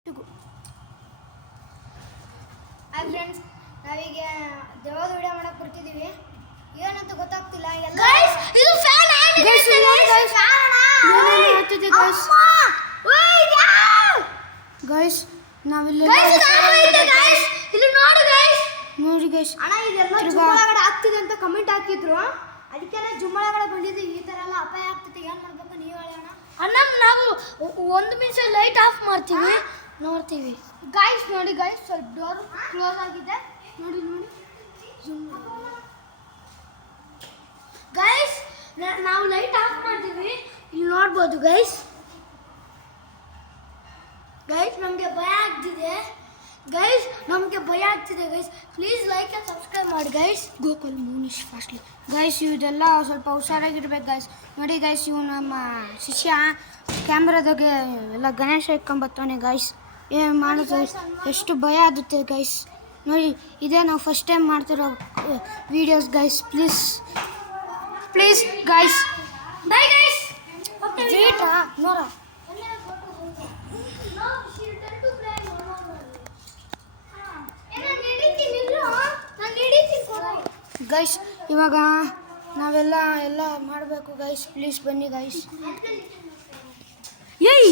Hi friends, ನಾವೀಗ ದೇವದ video ಮಾಡಕ್ಕೆ ಬರ್ತಿದ್ದೀವಿ. ಏನಂತ ಗೊತ್ತಾಗ್ತಿಲ್ಲ. ಎಲ್ಲ ಗೈಸ್ ಇದು ಫ್ಯಾನ್ ಆಗಿದೆ ಗೈಸ್. ಏನೇನು ಆಗ್ತಿದೆ ಗೈಸ್? ಗೈಸ್ ನಾವಿಲ್ಲಿ ಗೈಸ್ ಇಲ್ಲಿ ನೋಡಿ ಗೈಸ್. ನೋಡಿ ಗೈಸ್, ಅಣ್ಣ ಇದೆಲ್ಲ ಜುಮ್ಮಳಗಡೆ ಆಗ್ತಿದೆ ಅಂತ ಕಮೆಂಟ್ ಹಾಕಿದ್ರು. ಅದಕ್ಕೆ ಜುಮ್ಮಳಗಡೆ ಬಂದಿದ್ದು. ಈ ಥರ ಎಲ್ಲ ಅಪಾಯ ಆಗ್ತದೆ, ಏನು ಮಾಡ್ಬೇಕು ನೀವು ಹೇಳಿ ಅಣ್ಣ. ಅಣ್ಣ ನಾವು ಒಂದು ನಿಮಿಷ ಲೈಟ್ ಆಫ್ ಮಾಡ್ತೀವಿ, ನೋಡ್ತೀವಿ. ಗೈಸ್ ನೋಡಿ ಗೈಸ್, ಸ್ವಲ್ಪ ಡೋರ್ ಕ್ಲೋಸ್ ಆಗಿದೆ. ನೋಡಿ ನೋಡಿ ಗೈಸ್ ನಾವು ಲೈಟ್ ಆಫ್ ಮಾಡ್ತೀವಿ, ಇಲ್ಲಿ ನೋಡ್ಬೋದು ಗೈಸ್. ಗೈಸ್ ನಮಗೆ ಭಯ ಆಗ್ತಿದೆ guys, guys please like and subscribe ಮಾಡಿ ಗೈಸ್. ಗೋಕುಲ್ ಮೂನಿಶ್ ಫಾಸ್ಟ್ಲಿ ಗೈಸ್. ಇದೆಲ್ಲ ಸ್ವಲ್ಪ ಹುಷಾರಾಗಿರ್ಬೇಕು ಗೈಸ್. ನೋಡಿ ಗೈಸ್, ಇವು ನಮ್ಮ ಶಿಷ್ಯ ಕ್ಯಾಮ್ರಾದಾಗೆ ಎಲ್ಲ ಗಣೇಶ ಇಟ್ಕೊಂಬರ್ತಾನೆ ಗೈಸ್. ಏನು ಮಾಡೋದು ಗೈಸ್, ಎಷ್ಟು ಭಯ ಆಗುತ್ತೆ ಗೈಸ್. ನೋಡಿ, ಇದೇ ನಾವು ಫಸ್ಟ್ ಟೈಮ್ ಮಾಡ್ತಿರೋ videos guys. Please guys, bye guys. ನೋಡ ಗೈಸ್, ಇವಾಗ ನಾವೆಲ್ಲ ಮಾಡಬೇಕು ಗೈಸ್. ಪ್ಲೀಸ್ ಬನ್ನಿ ಗೈಸ್. ಏಯ್